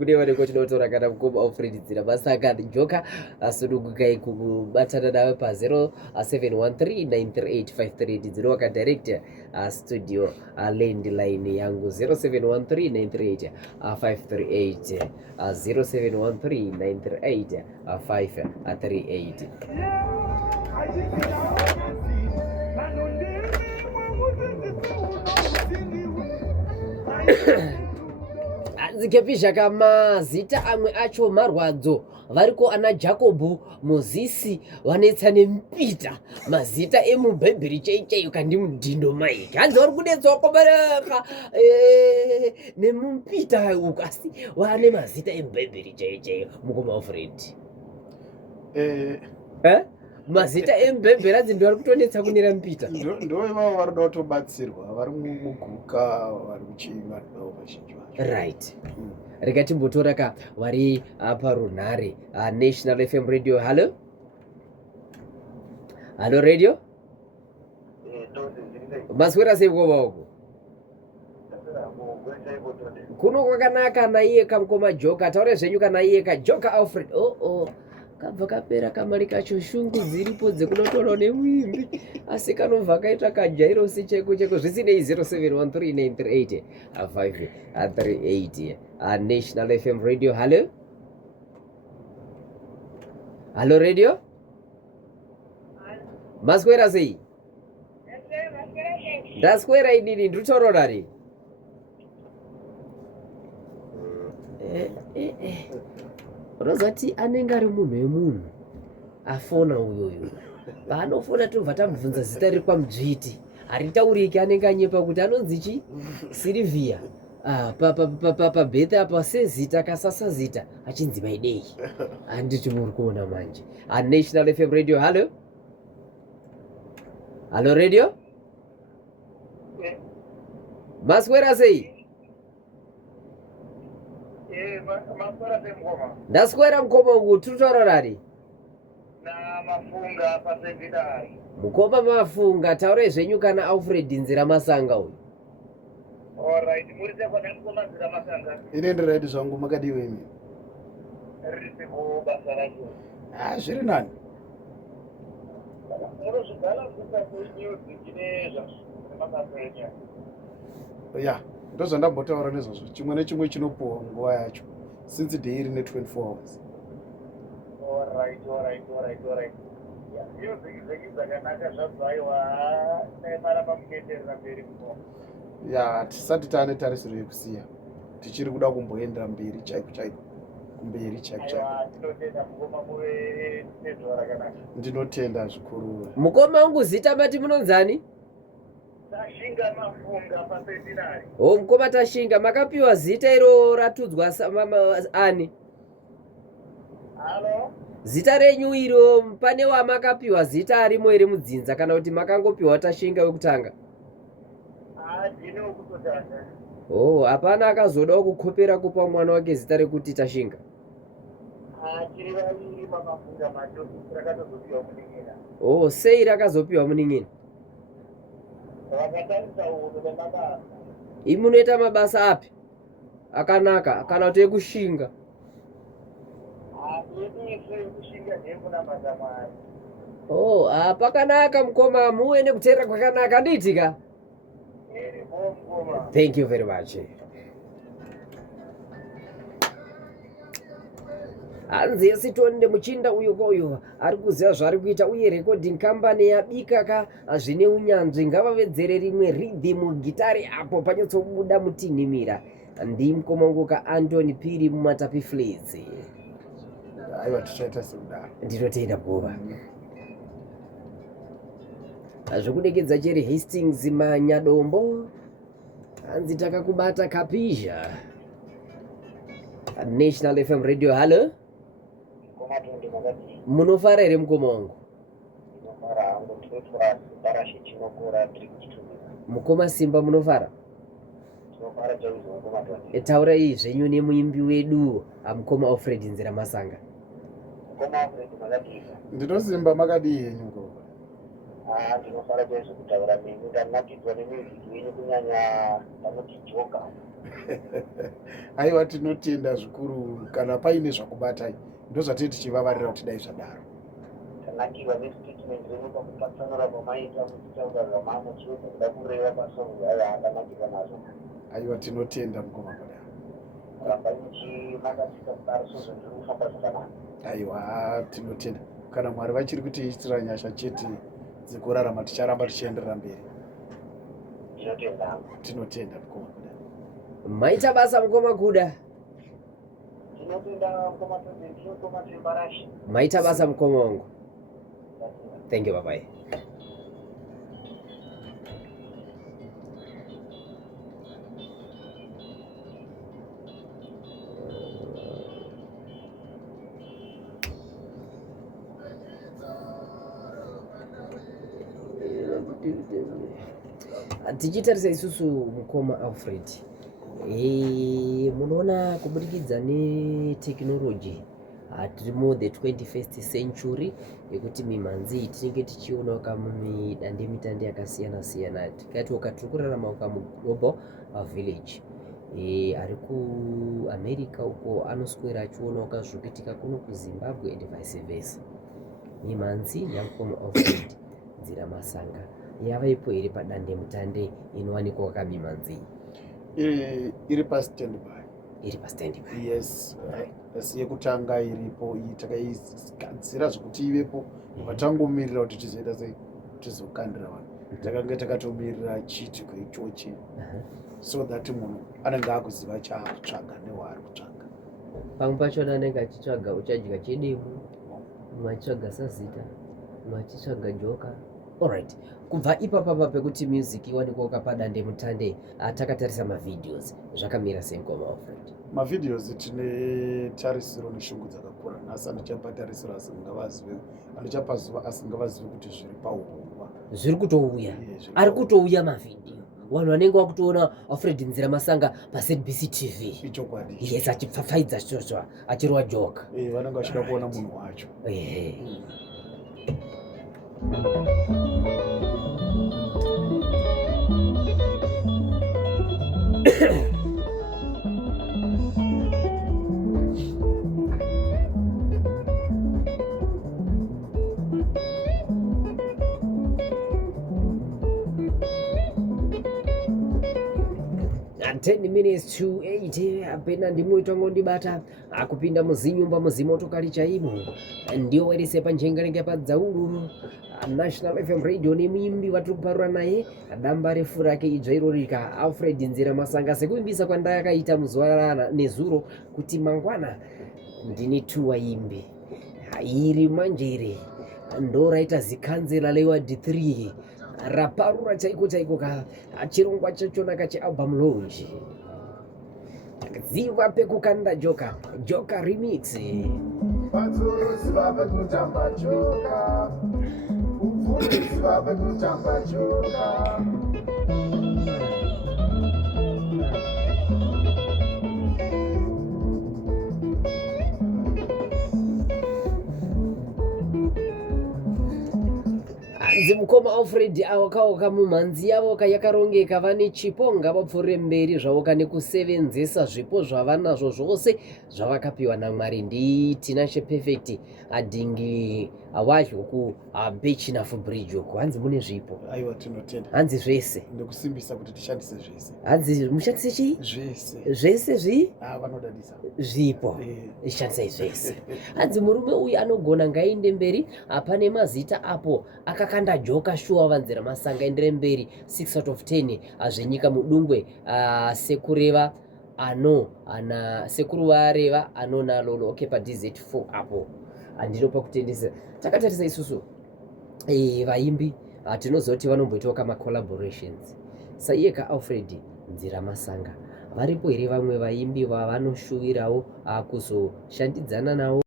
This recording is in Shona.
kune vari kwatinotora kana mukoma Alfred Nzira Masanga Joka asunungukai kubatana nawe pa0713938538 ndinoka direct studio landline yangu 0713938538 0713938538 zikepisha kama zita amwe acho marwadzo variko ana Jacob Mozisi vanetsa nempita mazita emubhebheri chaichayo kandi mudhindo maiki hanzi vari kudetsa wakobereka nemumpita uko asi vane mazita emubhebheri chaichayo mukoma Alfred mazita emubhebheri adzi ndo vari kutonetsa kunera mpita ndo ivavo vari kuda kutobatsirwa vari muguka vari kuchiima vazhinji right. Rega timbotora ka vari parunhare National FM radio. Hello radio maswera sei koma uko kuno kwakanaka naiye kamukoma Joka taure zvenyu kana iye kaJoka Alfred kabva kapera kamari kacho shungu dziripo dzekunotorawo nemuimbi asi kanobva kaita kajairosi cheko zvisinei 0713938538 National FM radio. Hello radio maswera sei ndaswera idini nditoronari rozati anenge ari munhu wemunhu afona uyoyo paanofona tobva tamubvunza zita riri kwamudzviti haritauriki anenge anyepa kuti anonzi chi Silvia pabhethe apa sezita kasasa zita achinzi maidei handiti muri kuona manje National FM radio. Hello radio maswera sei ndaswera mukoma uku tinotaura nani mukoma Mafunga taurai zvenyu kana Alfred Nzira Masanga uyu ine ndiraiti zvangu makadiwe imi zviri nani ya ndozvandambotaura nezvazvo chimwe nechimwe chinopuwa nguva yacho since day rine 24 hours. Ya tisati taane tarisiro yekusiya tichiri kuda kumboenda mberi chaiko kumberi chaiko ndinotenda zvikuru mukoma wangu zita mati munonzani Tashinga Mafunga pasetinari. Mukoma Tashinga makapiwa zita iro ratudzwa ani Halo zita renyu iro pane wamakapiwa zita arimo iri mudzinza kana kuti makangopiwa Tashinga wekutanga ndine wekutotanga hapana akazodawo kukopera kupa mwana wake zita rekuti Tashinga tiri vaviri Mafunga macho rakatozopiwa munin'ina sei rakazopiwa munin'ina munoita mabasa api akanaka kana kuti ekushinga pakanaka mukoma muwe nekuteera kwakanaka ndiitika thank you very much hanzi yesitonde muchinda uyo koyo ari kuziva zvaari kuita uye recording company yabika zvine unyanzvi ngavavedzere rimwe rhythm gitari apo panyatsobuda mutinhimira ndimukoma wangu Anthony Piri mumatapi flats aiwa tichaita sekudaro ndinotenda bhova zvekudekedza cheri Hastings Manyadombo hanzi takakubata kapizha National FM radio. Hello munofara here mukoma wangu mukoma Simba munofara taurai zvenyu nemuimbi wedu mukoma Alfred Nzira Masanga ndinosimba makadii henyu ndinofara chaizvo kutaura nemi ndanakidwa nemuzic wenyu kunyanya vanoti Joka Aiwa, tinotenda zvikuru. Kana paine zvakubatai ndozvatei tichivavarira kuti dai zvadaro. Tanakirwa nestatement renyu pakupatsanura kwamaita muchitaura zvamamo chose kuda kureva pamusoro yayo akanakirwa nazvo. Aiwa, tinotenda mukoma kudaro. Ramba muchimakasika kudaro sozvo zviri kufamba zvakanaka. Aiwa, tinotenda. Kana Mwari vachiri kutiitira nyasha chete dzekurarama, ticharamba tichienderera mberi. Tinotenda. Tinotenda mukoma kudaro. Maita basa mukoma kuda. Tinotenda mukoma President, mukoma Tembarashi. Maita basa mukoma wangu. Thank you, bye-bye. Tichitarisa isusu mukoma Alfred, munoona kubudikidza netekinoloji tirimo the 21st century yekuti mimhanzi tinenge tichiona kamumidande mitande yakasiyana siyana. Tikati tiri kurarama kamuglobal village. Ari kuAmerica uko anoswera achiona zvokuitika kuno kuZimbabwe and vice versa. Mimhanzi yamukoma Alfred Nzira Masanga yavaipo iri padande mutande inowanikwa kamimhanzi iri pastandby. Iri pastandby. Yes. Asi yekutanga iripo iyi takaigadzira zvokuti ivepo patangomirira kuti tizoita sei tizokandira vanhu. Takanga takatomirira chiitiko ichochi so that munhu anenge akuziva chaakutsvaga newaari kutsvaga. Pamwe pachona anenge achitsvaga uchadya chedemo, mumwe achitsvaga sazita, mumwe achitsvaga joka. Alright, kubva ipapa pekuti music iwanikwa padande mutande takatarisa mavideos zvakamira sei mukoma Alfred? Mavideos tine tarisiro neshungu dzakakura. Nhasi andichapatarisira andichapazuva asingavazivi kuti zviri paurongwa. Zviri kutouya. Ari kutouya mavideo. Vanhu vanenge vakutoona Alfred Nzira Masanga paSBC TV. Ichokwadi. Yes, achipfapfaidza chozva achirwa joka. Vanenge vachida kuona munhu wacho. At 10 minutes to 8 apena ndimoitwa ngondibata akupinda muzinyumba muzimotokari chaimo ndio werese panjenganenge padzaururu National FM radio nemuimbi watiri kuparura naye damba refu rake idzvairorika Alfred Nzira Masanga sekuimbisa kwandakaita muzuva nezuro kuti mangwana ndine tu waimbi iri manjere ndoraita zikanzela leward 3 raparura chaiko ka chirongwa chachona kachialbum launch ziva pekukanda joka remix Padzorozi vave kutamba joka, upfundisi vave kutamba joka. Mukoma Alfred awakaoka mumhanzi yavo yakarongeka vane chipo ngavapfuure mberi zvavo nekusevenzesa zvipo zvavanazvo zvose zvavakapiwa naMwari. Nditinashe Perfect adhingi awazho kuBechinafu Bridge uko hanzi mune zvipo. Aiwa, tinotenda. Hanzi zvese Ndikusimbisa kuti tishandise zvese. hanzi mushandise chii? Zvese. Zvanoda vanodadisa. Zvipo ishandisai zvese. Hanzi murume uyu anogona ngainde mberi pane mazita apo akakanda joka shuwa vanzira Masanga endere mberi 6 out of 10 zvenyika mudungwe sekureva ana sekuru vareva anonalolo okay pa DZ4 apo andinopa kutendesa takatarisa isusu vaimbi tinozoti vanomboitawo kama collaborations saiyeka Alfred Nzira Masanga varipo here vamwe vaimbi vavanoshuwirawo kuzoshandidzana nawo?